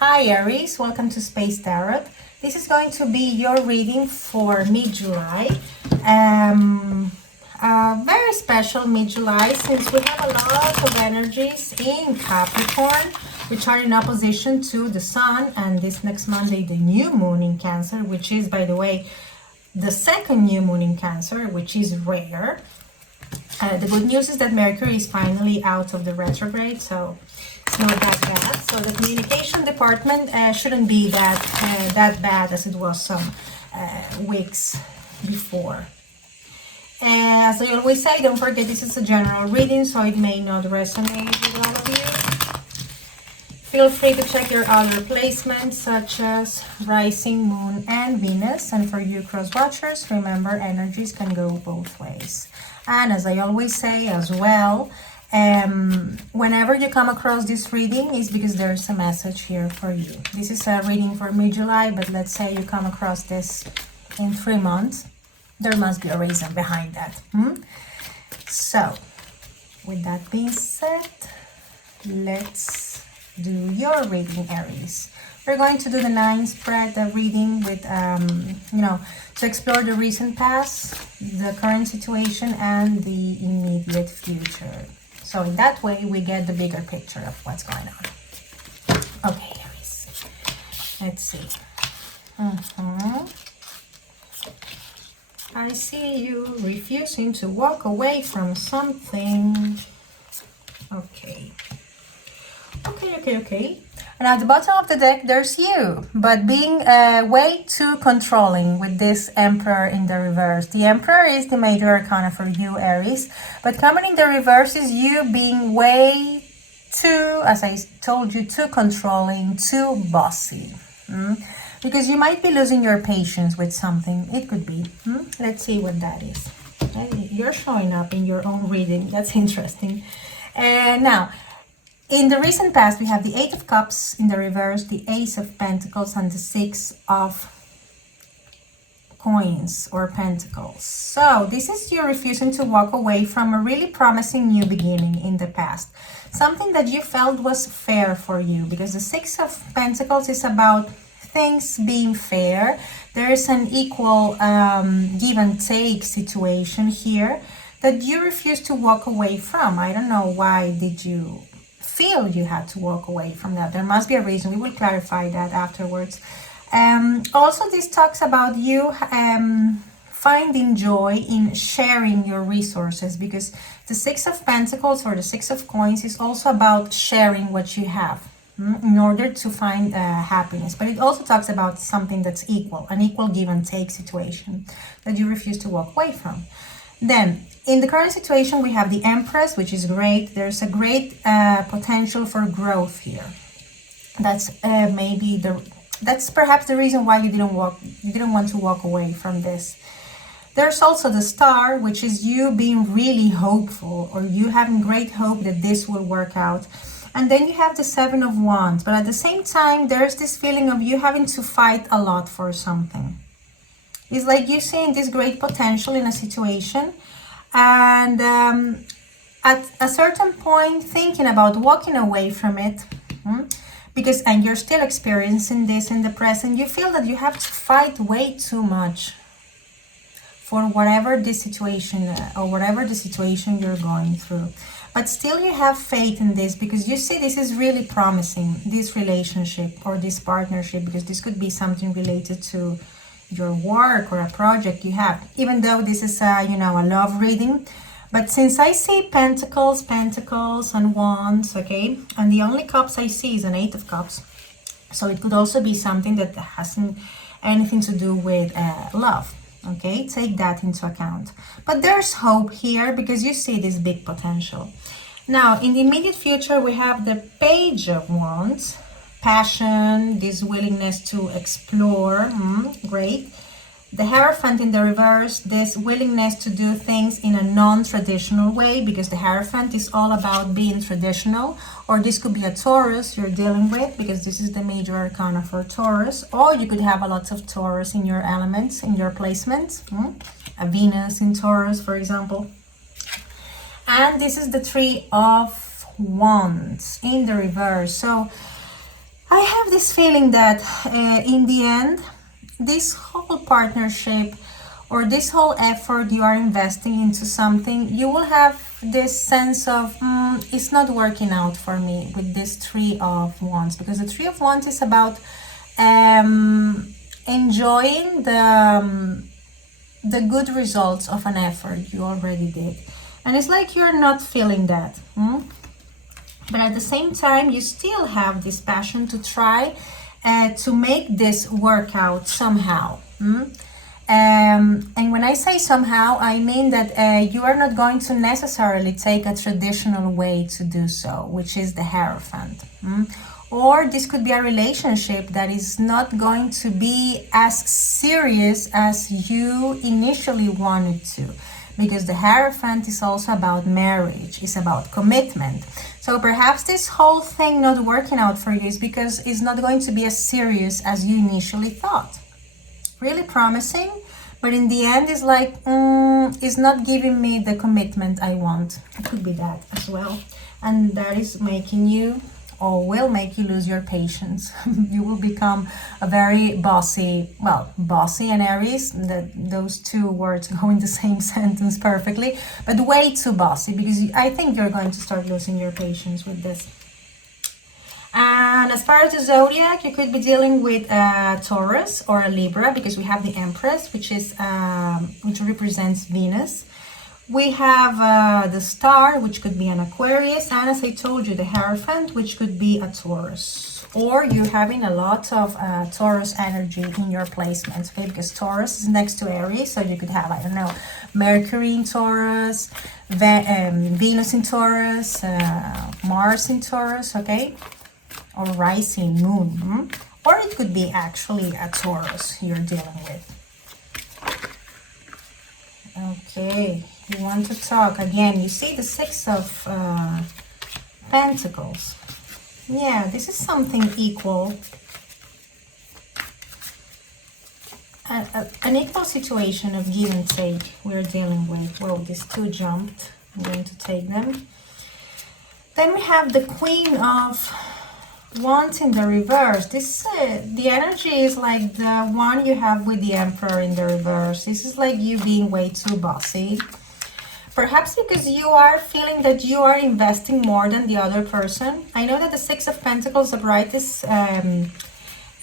Hi Aries, welcome to Space Tarot. This is going to be your reading for mid-July. Very special mid-July since we have a lot of energies in Capricorn, which are in opposition to the Sun, and this next Monday the new moon in Cancer, which is, by the way, the second new moon in Cancer, which is rare. The good news is that Mercury is finally out of the retrograde, so it's not that bad. So the communication department shouldn't be that bad as it was some weeks before. As I always say, don't forget this is a general reading, so it may not resonate with all of you. Feel free to check your other placements, such as Rising, Moon, and Venus. And for you cross-watchers, remember, energies can go both ways. And as I always say as well, whenever you come across this reading, is because there's a message here for you. This is a reading for mid-July, but let's say you come across this in 3 months. There must be a reason behind that. So, with that being said, let's do your reading, Aries. We're going to do the 9 spread reading with, to explore the recent past, the current situation, and the immediate future. So in that way, we get the bigger picture of what's going on. Okay, Aries. Let's see. I see you refusing to walk away from something. Okay. Okay. And at the bottom of the deck, there's you, but being way too controlling with this Emperor in the reverse. The Emperor is the major arcana for you, Aries, but coming in the reverse is you being way too, as I told you, too controlling, too bossy. Because you might be losing your patience with something. It could be. Let's see what that is. You're showing up in your own reading. That's interesting. And now, in the recent past, we have the 8 of Cups in the reverse, the Ace of Pentacles, and the 6 of Coins or Pentacles. So this is you refusing to walk away from a really promising new beginning in the past. Something that you felt was fair for you, because the 6 of Pentacles is about things being fair. There is an equal give and take situation here that you refuse to walk away from. I don't know, why did you feel you had to walk away from that? There must be a reason. We will clarify that afterwards. Also, this talks about you finding joy in sharing your resources, because the 6 of Pentacles or the 6 of Coins is also about sharing what you have in order to find happiness. But it also talks about something that's equal, an equal give and take situation that you refuse to walk away from. Then, in the current situation, we have the Empress, which is great. There's a great potential for growth here. That's that's perhaps the reason why you didn't want to walk away from this. There's also the Star, which is you being really hopeful, or you having great hope that this will work out. And then you have the 7 of Wands, but at the same time, there's this feeling of you having to fight a lot for something. It's like you're seeing this great potential in a situation, and at a certain point, thinking about walking away from it, and you're still experiencing this in the present, you feel that you have to fight way too much for whatever the situation or whatever the situation you're going through. But still you have faith in this, because you see this is really promising, this relationship or this partnership, because this could be something related to your work or a project you have, even though this is a love reading. But since I see Pentacles and Wands, okay, and the only cups I see is an 8 of Cups, so it could also be something that hasn't anything to do with love. Okay, take that into account. But there's hope here, because you see this big potential. Now, in the immediate future, we have the Page of Wands, passion, this willingness to explore, great. The Hierophant in the reverse, this willingness to do things in a non-traditional way, because the Hierophant is all about being traditional, or this could be a Taurus you're dealing with, because this is the major arcana for Taurus, or you could have a lot of Taurus in your elements, in your placements, a Venus in Taurus, for example. And this is the 3 of Wands in the reverse. So I have this feeling that in the end, this whole partnership or this whole effort you are investing into something, you will have this sense of it's not working out for me with this Three of Wands, because the Three of Wands is about enjoying the good results of an effort you already did, and it's like you're not feeling that. But at the same time, you still have this passion to try to make this work out somehow. And when I say somehow, I mean that you are not going to necessarily take a traditional way to do so, which is the Hierophant. Or this could be a relationship that is not going to be as serious as you initially wanted to, because the Hierophant is also about marriage, it's about commitment. So perhaps this whole thing not working out for you is because it's not going to be as serious as you initially thought. Really promising, but in the end it's like, it's not giving me the commitment I want. It could be that as well. And that is making you, or will make you, lose your patience. You will become a very bossy, well, bossy and Aries, those two words go in the same sentence perfectly, but way too bossy, because I think you're going to start losing your patience with this. And as far as the zodiac, you could be dealing with a Taurus or a Libra, because we have the Empress, which represents Venus. We have the Star, which could be an Aquarius, and as I told you, the Hierophant, which could be a Taurus. Or you're having a lot of Taurus energy in your placements, okay? Because Taurus is next to Aries, so you could have, I don't know, Mercury in Taurus, Venus in Taurus, Mars in Taurus, okay? Or rising moon. Or it could be actually a Taurus you're dealing with. Okay, you want to talk again. You see the Six of Pentacles. Yeah, this is something equal. An equal situation of give and take we're dealing with. Well, these two jumped. I'm going to take them. Then we have the Queen of Wands in the reverse. This the energy is like the one you have with the Emperor in the reverse. This is like you being way too bossy, perhaps because you are feeling that you are investing more than the other person. I know that the Six of Pentacles upright is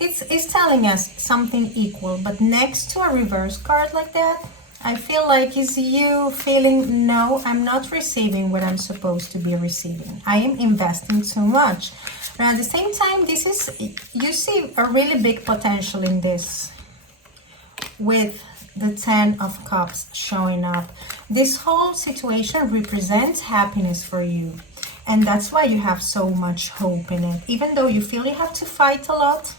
it's telling us something equal, but next to a reverse card like that, I feel like it's you feeling, no, I'm not receiving what I'm supposed to be receiving. I am investing too much. But at the same time, this is, you see a really big potential in this with the Ten of Cups showing up. This whole situation represents happiness for you. And that's why you have so much hope in it. Even though you feel you have to fight a lot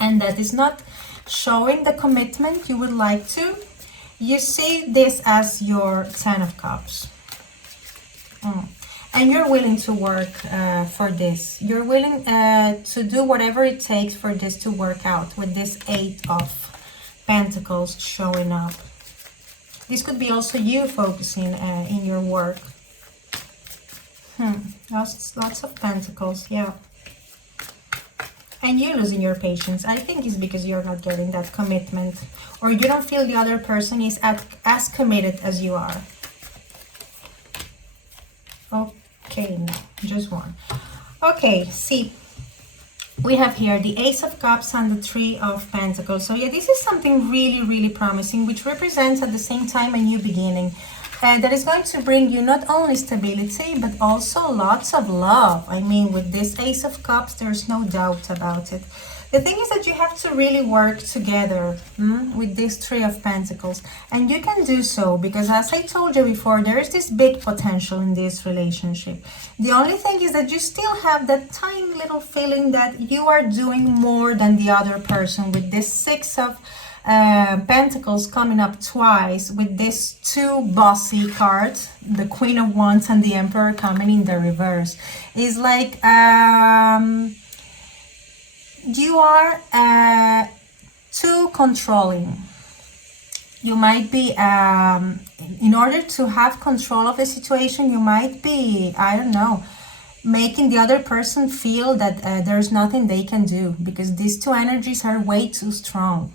and that is not showing the commitment you would like to, you see this as your Ten of Cups. And you're willing to work for this. You're willing to do whatever it takes for this to work out with this Eight of Pentacles showing up. This could be also you focusing in your work. Lots of Pentacles, yeah. And you losing your patience. I think it's because you're not getting that commitment, or you don't feel the other person is as committed as you are. Okay, no, just one. Okay, see, we have here the Ace of Cups and the Three of Pentacles. So yeah, this is something really, really promising, which represents at the same time a new beginning. That is going to bring you not only stability, but also lots of love. I mean, with this Ace of Cups, there's no doubt about it. The thing is that you have to really work together with this Three of Pentacles. And you can do so because, as I told you before, there is this big potential in this relationship. The only thing is that you still have that tiny little feeling that you are doing more than the other person with this Six of Pentacles coming up twice, with these two bossy cards, the Queen of Wands and the Emperor coming in the reverse. It's like you are too controlling. You might be, in order to have control of the situation, you might be, I don't know, making the other person feel that there's nothing they can do, because these two energies are way too strong.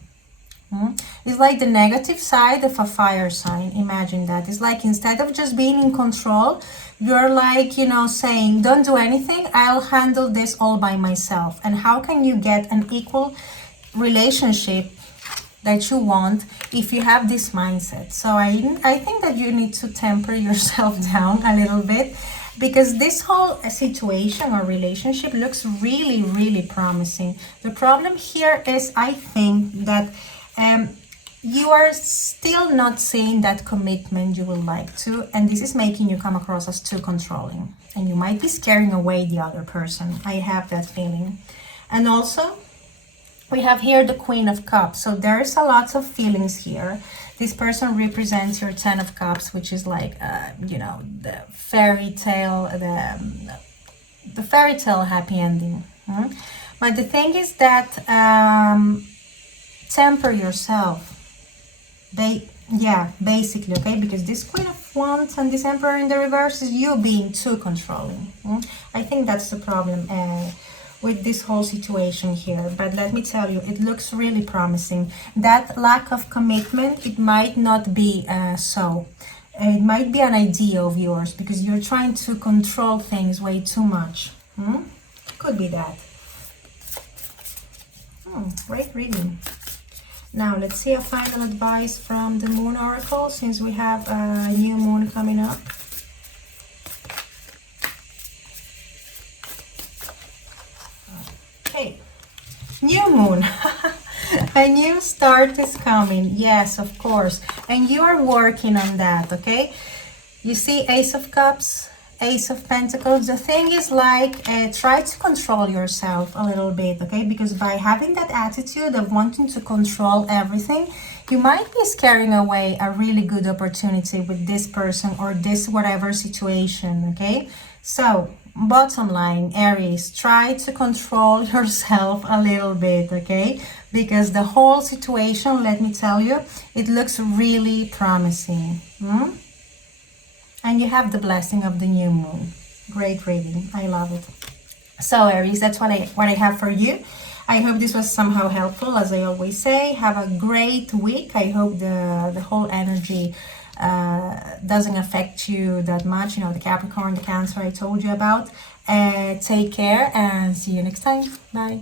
It's like the negative side of a fire sign. Imagine that. It's like instead of just being in control, you're like, you know, saying, don't do anything, I'll handle this all by myself. And how can you get an equal relationship that you want if you have this mindset? So I think that you need to temper yourself down a little bit, because this whole situation or relationship looks really, really promising. The problem here is, I think that you are still not seeing that commitment you would like to, and this is making you come across as too controlling, and you might be scaring away the other person. I have that feeling. And also, we have here the Queen of Cups, so there's a lot of feelings here. This person represents your Ten of Cups, which is like, you know, the fairy tale, the fairy tale happy ending. But the thing is that temper yourself. Basically, okay, because this Queen of Wands and this Emperor in the reverse is you being too controlling. I think that's the problem with this whole situation here. But let me tell you, it looks really promising. That lack of commitment, it might not be so. It might be an idea of yours, because you're trying to control things way too much. Could be that. Great reading. Now, let's see a final advice from the Moon Oracle, since we have a new moon coming up. Okay, new moon. A new start is coming. Yes, of course. And you are working on that, okay? You see Ace of Cups, Ace of Pentacles. The thing is, like, try to control yourself a little bit, okay? Because by having that attitude of wanting to control everything, you might be scaring away a really good opportunity with this person or this whatever situation, okay? So, bottom line, Aries, try to control yourself a little bit, okay? Because the whole situation, let me tell you, it looks really promising. And you have the blessing of the new moon. Great reading. I love it. So Aries, that's what I have for you. I hope this was somehow helpful. As I always say, have a great week. I hope the whole energy doesn't affect you that much. You know, the Capricorn, the Cancer I told you about. Take care and see you next time. Bye.